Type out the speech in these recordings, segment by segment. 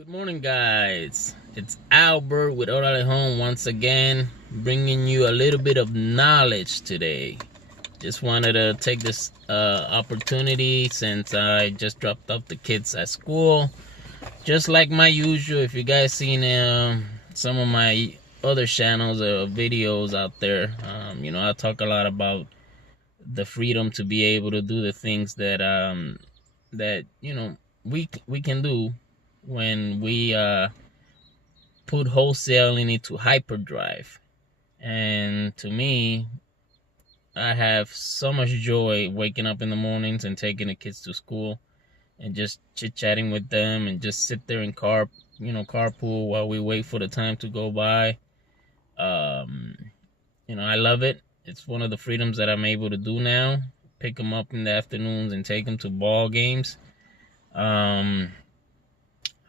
Good morning, guys. It's Albert with Oralehome once again, bringing you a little bit of knowledge today. Just wanted to take this opportunity since I just dropped off the kids at school. Just like my usual, if you guys seen some of my other channels or videos out there, I talk a lot about the freedom to be able to do the things that we can do when we put wholesaling into hyperdrive. And to me, I have so much joy waking up in the mornings and taking the kids to school and just chit-chatting with them and just sit there and carpool while we wait for the time to go by. I love it. It's one of the freedoms that I'm able to do now. Pick them up in the afternoons and take them to ball games.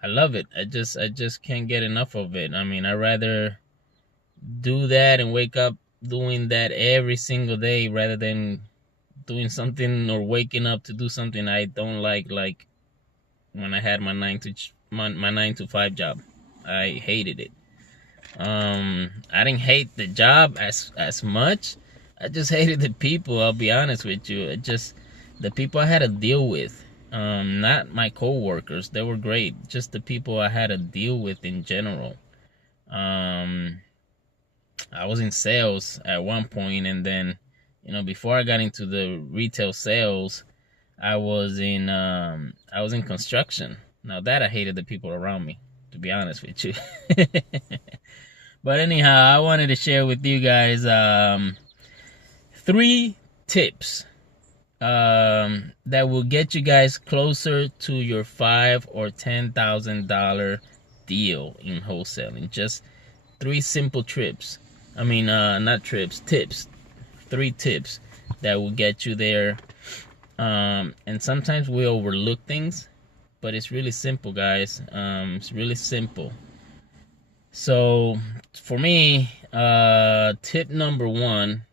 I love it. I just can't get enough of it. I mean, I'd rather do that and wake up doing that every single day rather than doing something or waking up to do something I don't like when I had my 9 to 5 job. I hated it. I didn't hate the job as much. I just hated the people, I'll be honest with you. The people I had to deal with. Not my co-workers, they were great. Just the people I had to deal with in general. I was in sales at one point, and then, before I got into the retail sales, I was in construction. Now that I hated the people around me, to be honest with you. But anyhow, I wanted to share with you guys 3 tips that will get you guys closer to your $5,000 or $10,000 deal in wholesaling. Just 3 simple tips. Tips. 3 tips that will get you there. And sometimes we overlook things, but it's really simple, guys. It's really simple. So for me, tip number 1,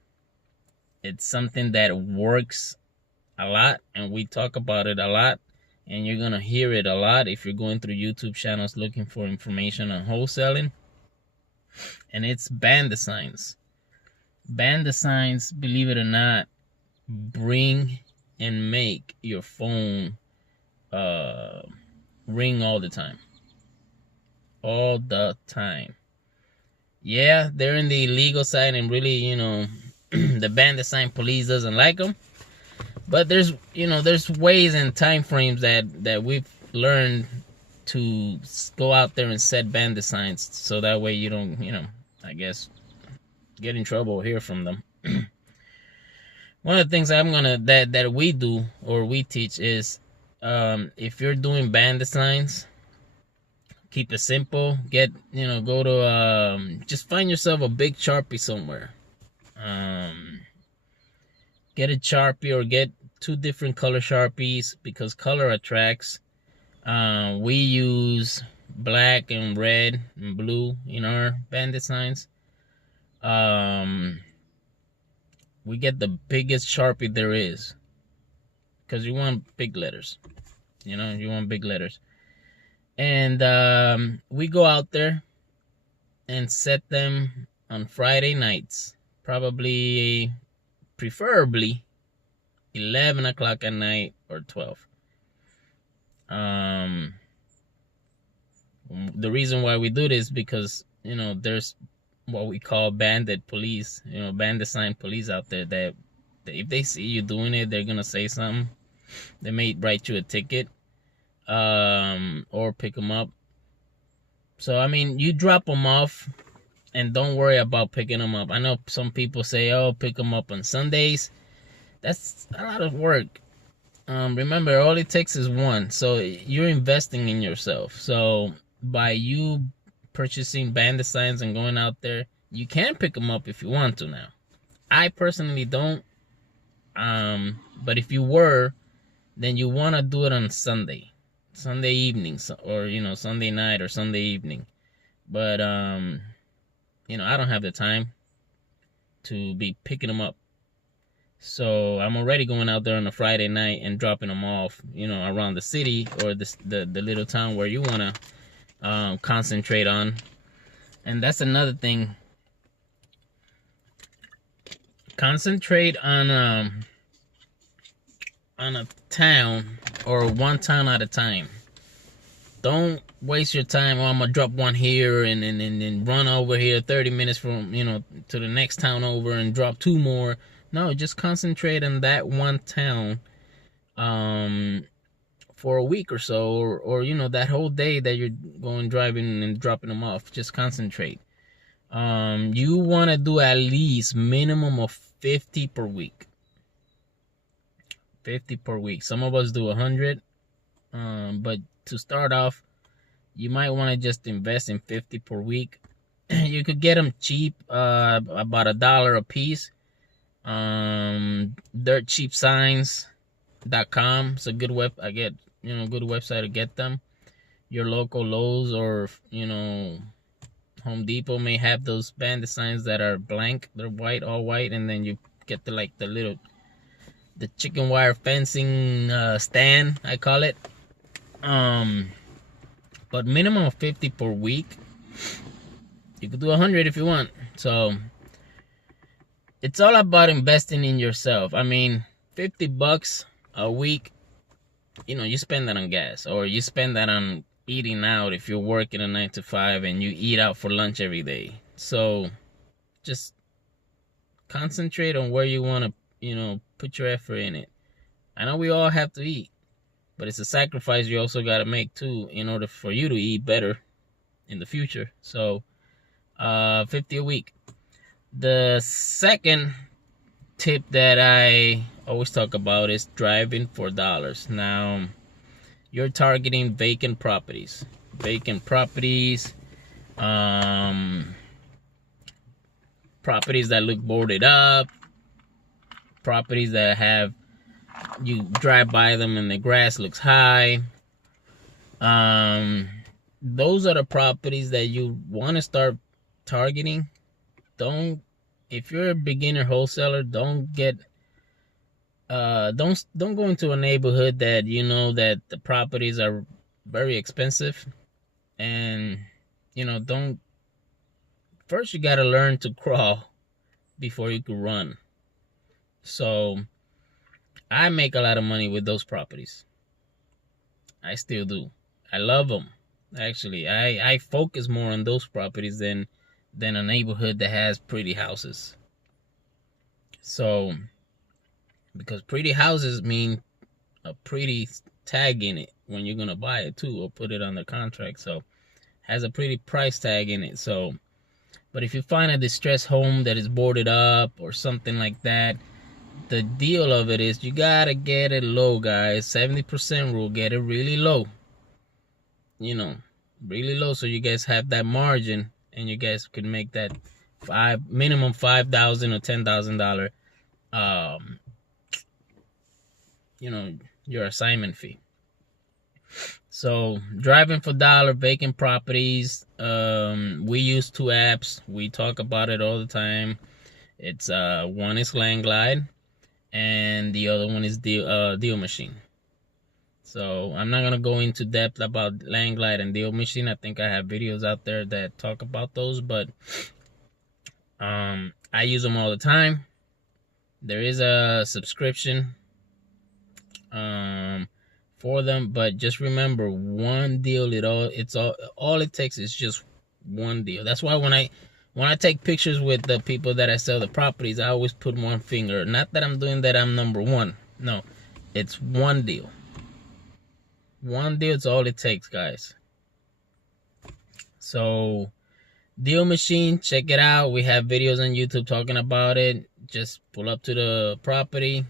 it's something that works a lot, and we talk about it a lot, and you're gonna hear it a lot if you're going through YouTube channels looking for information on wholesaling. And it's band designs. Band designs, believe it or not, bring and make your phone ring all the time. All the time. Yeah, they're in the illegal side, and really, the band design police doesn't like them. But there's ways and time frames that we've learned to go out there and set band designs, so that way you don't, I guess, get in trouble or hear from them. One of the things that we do or we teach is, if you're doing band designs, keep it simple. Go to just find yourself a big Sharpie somewhere. Get a Sharpie or get 2 different color Sharpies, because color attracts. We use black and red and blue in our band designs. We get the biggest Sharpie there is, because you want big letters. You want big letters. And we go out there and set them on Friday nights, preferably 11 o'clock at night or 12. The reason why we do this, because there's what we call bandit police, band design police out there that if they see you doing it, they're gonna say something. They may write you a ticket, or pick them up. So you drop them off and don't worry about picking them up. I know some people say, oh, pick them up on Sundays. That's a lot of work. Remember, all it takes is 1. So you're investing in yourself. So by you purchasing band designs and going out there, you can pick them up if you want to now. I personally don't. But if you were, then you want to do it on Sunday evenings, or Sunday night or Sunday evening. But I don't have the time to be picking them up. So I'm already going out there on a Friday night and dropping them off, around the city or the little town where you want to concentrate on. And that's another thing. Concentrate on a town, or one town at a time. Don't waste your time. Oh, I'm gonna drop one here and run over here 30 minutes from, to the next town over and drop 2 more. No, just concentrate on that one town for a week or so, or that whole day that you're going driving and dropping them off. Just concentrate. You want to do at least minimum of 50 per week. 50 per week. Some of us do 100, but to start off, you might want to just invest in 50 per week. You could get them cheap, about $1 a piece. Dirtcheapsigns.com. It's a good good website to get them. Your local Lowe's or Home Depot may have those bandit signs that are blank. They're white, all white, and then you get the chicken wire fencing stand, I call it. But minimum of 50 per week. You could do 100 if you want. So it's all about investing in yourself. I mean, $50 a week, you spend that on gas, or you spend that on eating out if you're working a 9 to 5 and you eat out for lunch every day. So just concentrate on where you want to, put your effort in it. I know we all have to eat, but it's a sacrifice you also got to make too, in order for you to eat better in the future. So 50 a week. The second tip that I always talk about is driving for dollars. Now, you're targeting vacant properties. Properties that look boarded up, properties that you drive by them and the grass looks high. Those are the properties that you want to start targeting. If you're a beginner wholesaler, don't go into a neighborhood that that the properties are very expensive. And first you got to learn to crawl before you can run. So I make a lot of money with those properties. I still do. I love them. Actually, I focus more on those properties than a neighborhood that has pretty houses. So, because pretty houses mean a pretty tag in it when you're going to buy it too, or put it on the contract. So, has a pretty price tag in it. So, but if you find a distressed home that is boarded up or something like that, the deal of it is you got to get it low, guys. 70% rule, get it really low. Really low, so you guys have that margin and you guys can make that minimum $5,000 or $10,000 your assignment fee. So driving for dollar, vacant properties. We use 2 apps. We talk about it all the time. It's one is Landglide and the other one is Deal Machine. So I'm not gonna go into depth about Landglide and Deal Machine. I think I have videos out there that talk about those, but I use them all the time. There is a subscription for them, but just remember, one deal. All it takes is just one deal. That's why when I take pictures with the people that I sell the properties, I always put one finger. Not that I'm doing that I'm number one. No, it's one deal. One deal is all it takes, guys. So, Deal Machine, check it out. We have videos on YouTube talking about it. Just pull up to the property,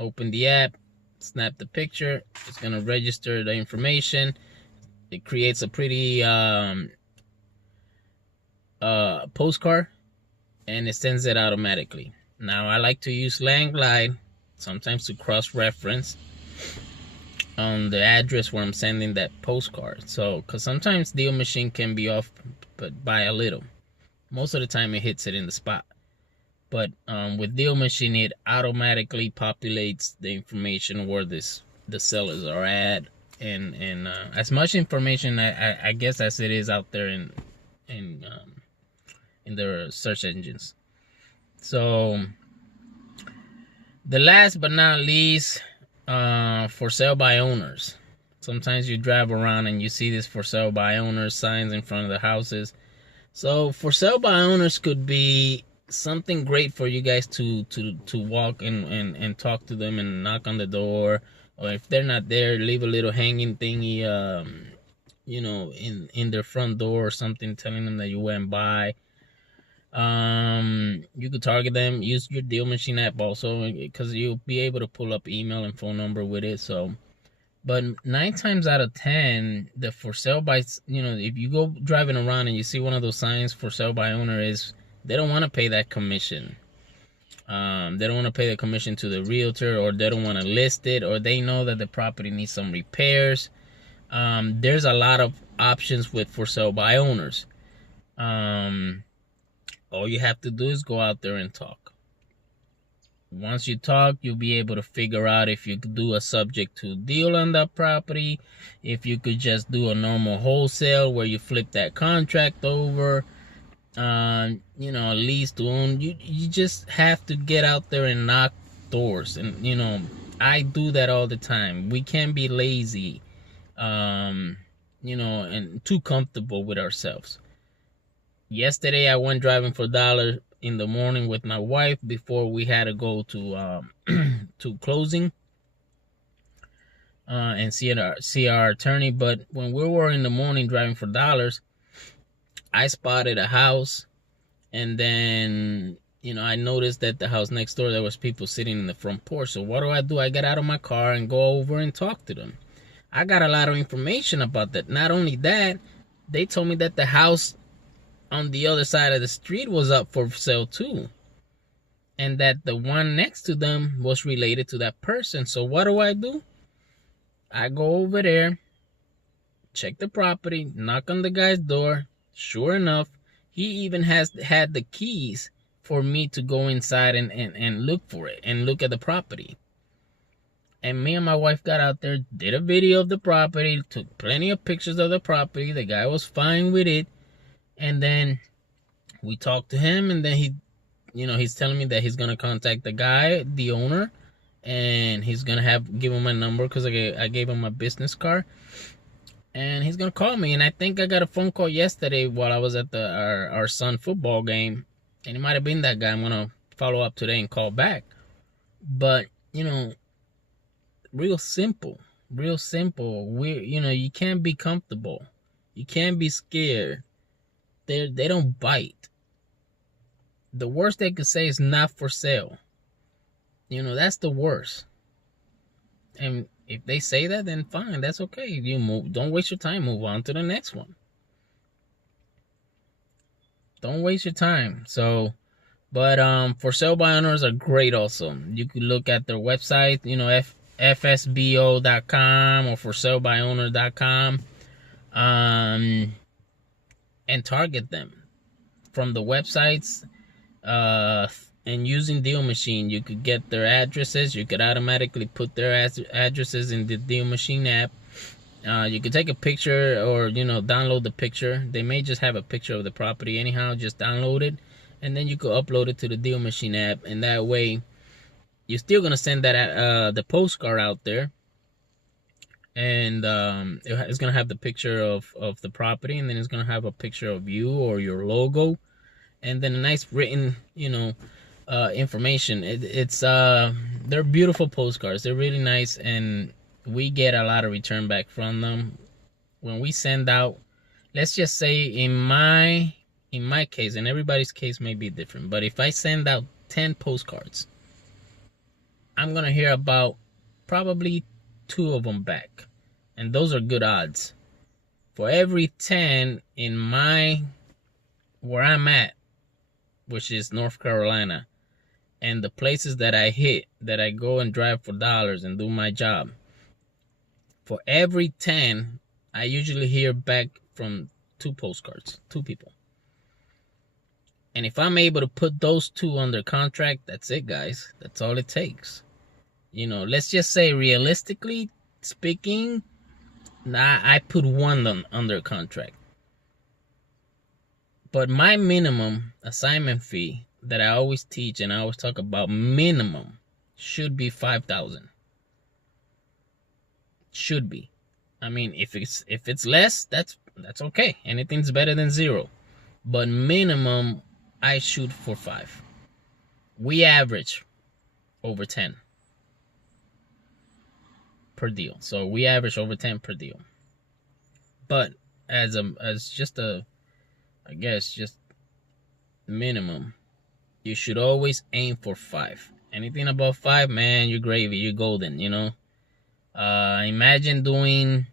open the app, snap the picture. It's going to register the information. It creates a pretty postcard, and it sends it automatically. Now, I like to use Landglide sometimes to cross-reference on the address where I'm sending that postcard. So, because sometimes Deal Machine can be off but by a little. Most of the time it hits it in the spot. But with Deal Machine, it automatically populates the information where the sellers are at, and as much information I guess as it is out there in the search engines. So the last but not least, for sale by owners. Sometimes you drive around and you see this for sale by owners signs in front of the houses. So for sale by owners could be something great for you guys to walk and talk to them and knock on the door, or if they're not there, leave a little hanging thingy, you know, in their front door or something, telling them that you went by. You could target them, use your deal machine app also, because you'll be able to pull up email and phone number with it. So, but 9 times out of 10, the for sale by, you know, if you go driving around and you see one of those signs for sale by owner, is they don't want to pay that commission. They don't want to pay the commission to the realtor, or they don't want to list it, or they know that the property needs some repairs. There's a lot of options with for sale by owners. All you have to do is go out there and talk. Once you talk, you'll be able to figure out if you could do a subject to deal on that property, if you could just do a normal wholesale where you flip that contract over, you know, a lease to own. You just have to get out there and knock doors. And, you know, I do that all the time. We can't be lazy, you know, and too comfortable with ourselves. Yesterday, I went driving for $1 in the morning with my wife before we had to go to to closing and see our attorney. But when we were in the morning driving for $1, I spotted a house, and then, you know, I noticed that the house next door, there was people sitting in the front porch. So what do? I get out of my car and go over and talk to them. I got a lot of information about that. Not only that, they told me that the house on the other side of the street was up for sale too, and that the one next to them was related to that person. So what do? I go over there, check the property, knock on the guy's door. Sure enough, he even had the keys for me to go inside and look for it and look at the property. And me and my wife got out there, did a video of the property, took plenty of pictures of the property. The guy was fine with it. And then we talked to him, and then he, you know, he's telling me that he's gonna contact the guy, the owner, and he's gonna give him my number, because I gave him my business card, and he's gonna call me. And I think I got a phone call yesterday while I was at our son football game, and it might have been that guy. I'm gonna follow up today and call back. But, you know, real simple. You know, you can't be comfortable, you can't be scared. They don't bite. The worst they could say is not for sale. You know, that's the worst. And if they say that, then fine, that's okay. You move. Don't waste your time. Move on to the next one. Don't waste your time. So, but for sale by owners are great also. You could look at their website, you know, fsbo.com or forsalebyowner.com. And target them from the websites, and using deal machine, you could get their addresses. You could automatically put their addresses in the deal machine app. You could take a picture, or, you know, download the picture. They may just have a picture of the property anyhow. Just download it, and then you could upload it to the deal machine app, and that way you're still gonna send that the postcard out there. And it's gonna have the picture of the property, and then it's gonna have a picture of you or your logo, and then a nice written, you know, information. They're beautiful postcards. They're really nice, and we get a lot of return back from them when we send out. Let's just say in my case, and everybody's case may be different, but if I send out 10 postcards, I'm gonna hear about probably 2 of them back, and those are good odds. For every 10 in where I'm at, which is North Carolina, and the places that I hit, that I go and drive for dollars and do my job, for every 10, I usually hear back from 2 postcards, 2 people. And if I'm able to put those 2 under contract, that's it, guys. That's all it takes. You know, let's just say, realistically speaking, Now I put one under contract. But my minimum assignment fee that I always teach and I always talk about, minimum should be $5,000. Should be. I mean, if it's less, that's okay. Anything's better than zero. But minimum, I shoot for 5. We average over 10 per deal. So we average over 10 per deal. But as just a, I guess, just minimum, you should always aim for 5. Anything above 5, man, you're gravy, you're golden, you know. Imagine doing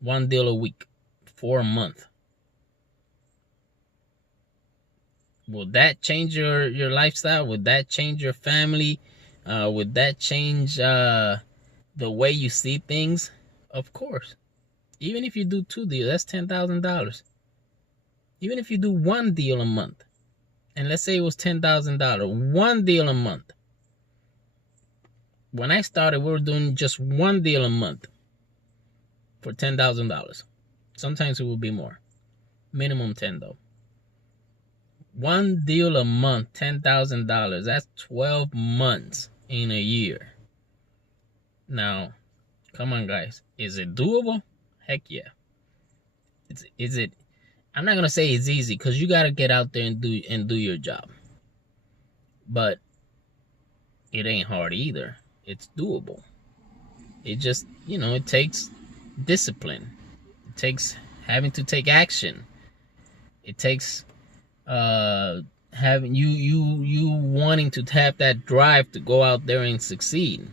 1 deal a week for a month. Will that change your lifestyle? Would that change your family? Would that change the way you see things? Of course. Even if you do 2 deals, that's $10,000. Even if you do 1 deal a month, and let's say it was $10,000, 1 deal a month. When I started, we were doing just 1 deal a month for $10,000. Sometimes it will be more. Minimum 10 though. 1 deal a month, $10,000. That's 12 months in a year. Now, come on, guys. Is it doable? Heck yeah. Is it? I'm not gonna say it's easy, because you gotta get out there and do your job. But it ain't hard either. It's doable. It just, it takes discipline. It takes having to take action. It takes having you wanting to have that drive to go out there and succeed.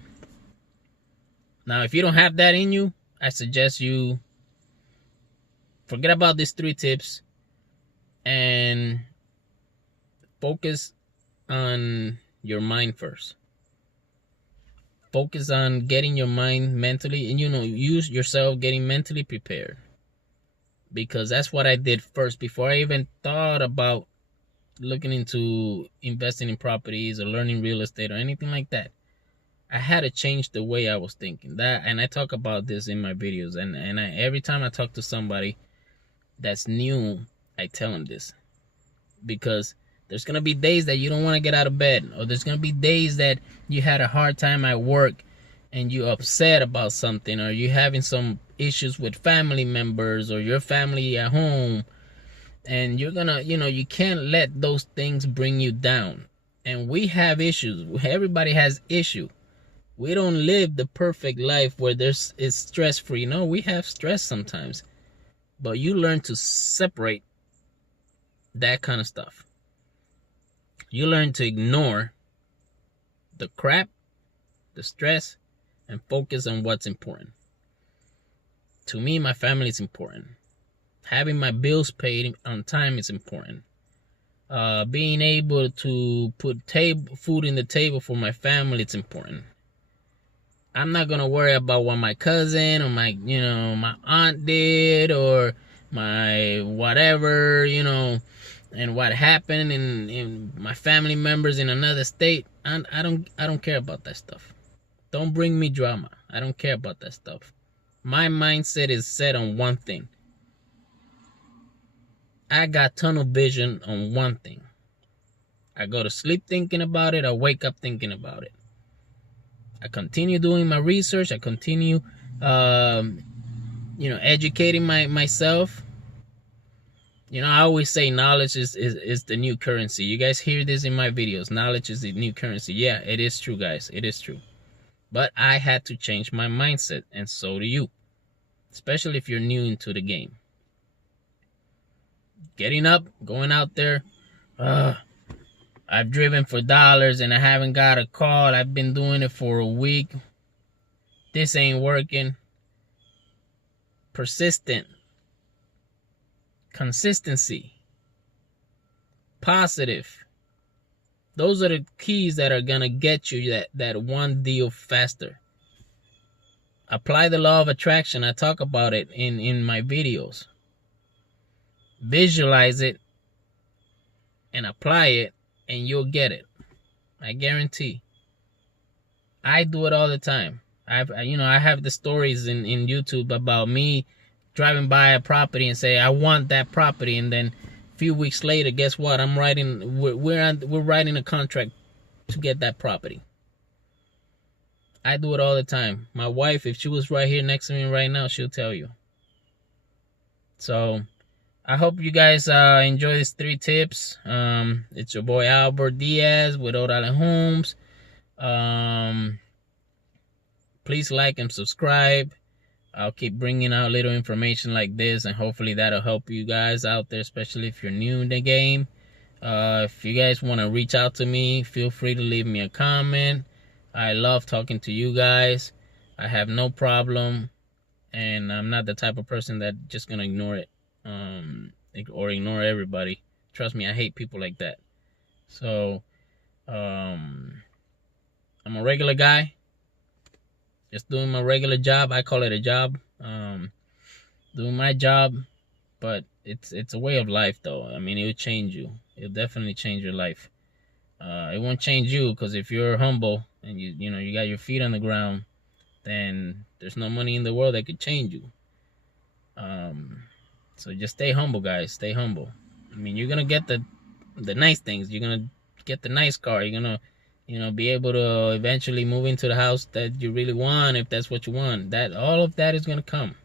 Now, if you don't have that in you, I suggest you forget about these 3 tips and focus on your mind first. Focus on getting your mind mentally, and use yourself getting mentally prepared. Because that's what I did first before I even thought about looking into investing in properties or learning real estate or anything like that. I had to change the way I was thinking. And I talk about this in my videos, and every time I talk to somebody that's new, I tell them this. Because there's going to be days that you don't want to get out of bed, or there's going to be days that you had a hard time at work and you're upset about something, or you're having some issues with family members or your family at home, and you're gonna, you can't let those things bring you down. And we have issues. Everybody has issue. We don't live the perfect life where it's stress-free. No, we have stress sometimes. But you learn to separate that kind of stuff. You learn to ignore the crap, the stress, and focus on what's important. To me, my family is important. Having my bills paid on time is important. Being able to put food in the table for my family, it's important. I'm not gonna worry about what my cousin or my aunt did, or my whatever, and what happened in my family members in another state. I don't care about that stuff. Don't bring me drama. I don't care about that stuff. My mindset is set on one thing. I got tunnel vision on one thing. I go to sleep thinking about it. I wake up thinking about it. I continue doing my research. I continue, educating myself. I always say knowledge is the new currency. You guys hear this in my videos. Knowledge is the new currency. Yeah, it is true, guys. It is true. But I had to change my mindset, and so do you. Especially if you're new into the game. Getting up, going out there. I've driven for dollars and I haven't got a call. I've been doing it for a week. This ain't working. Persistent. Consistency. Positive. Those are the keys that are going to get you that one deal faster. Apply the law of attraction. I talk about it in my videos. Visualize it and apply it, and you'll get it. I guarantee. I do it all the time. I have the stories in YouTube about me driving by a property and say I want that property, and then a few weeks later, guess what? We're writing a contract to get that property. I do it all the time. My wife, if she was right here next to me right now, she'll tell you. So I hope you guys enjoy these 3 tips. It's your boy Albert Diaz with ORALEHOMES. Please like and subscribe. I'll keep bringing out little information like this, and hopefully that'll help you guys out there, especially if you're new in the game. If you guys want to reach out to me, feel free to leave me a comment. I love talking to you guys. I have no problem, and I'm not the type of person that just gonna ignore it or ignore everybody. Trust me, I hate people like that. So I'm a regular guy, just doing my regular job. I call it a job. Doing my job, but it's a way of life, though. I mean, it will change you. It'll definitely change your life. It won't change you, because if you're humble and you got your feet on the ground, then there's no money in the world that could change you. So just stay humble, guys. Stay humble. I mean, you're gonna get the nice things. You're gonna get the nice car. You're gonna be able to eventually move into the house that you really want, if that's what you want. All of that is gonna come.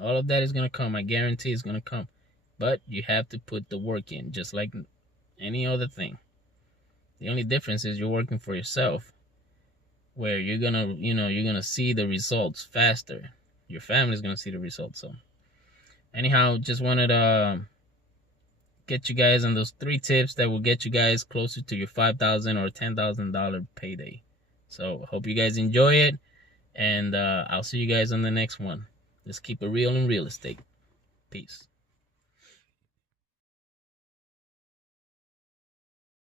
All of that is gonna come. I guarantee it's gonna come. But you have to put the work in, just like any other thing. The only difference is you're working for yourself, where you're gonna see the results faster. Your family's gonna see the results. So anyhow, just wanted to get you guys on those 3 tips that will get you guys closer to your $5,000 or $10,000 payday. So hope you guys enjoy it, and I'll see you guys on the next one. Let's keep it real in real estate. Peace.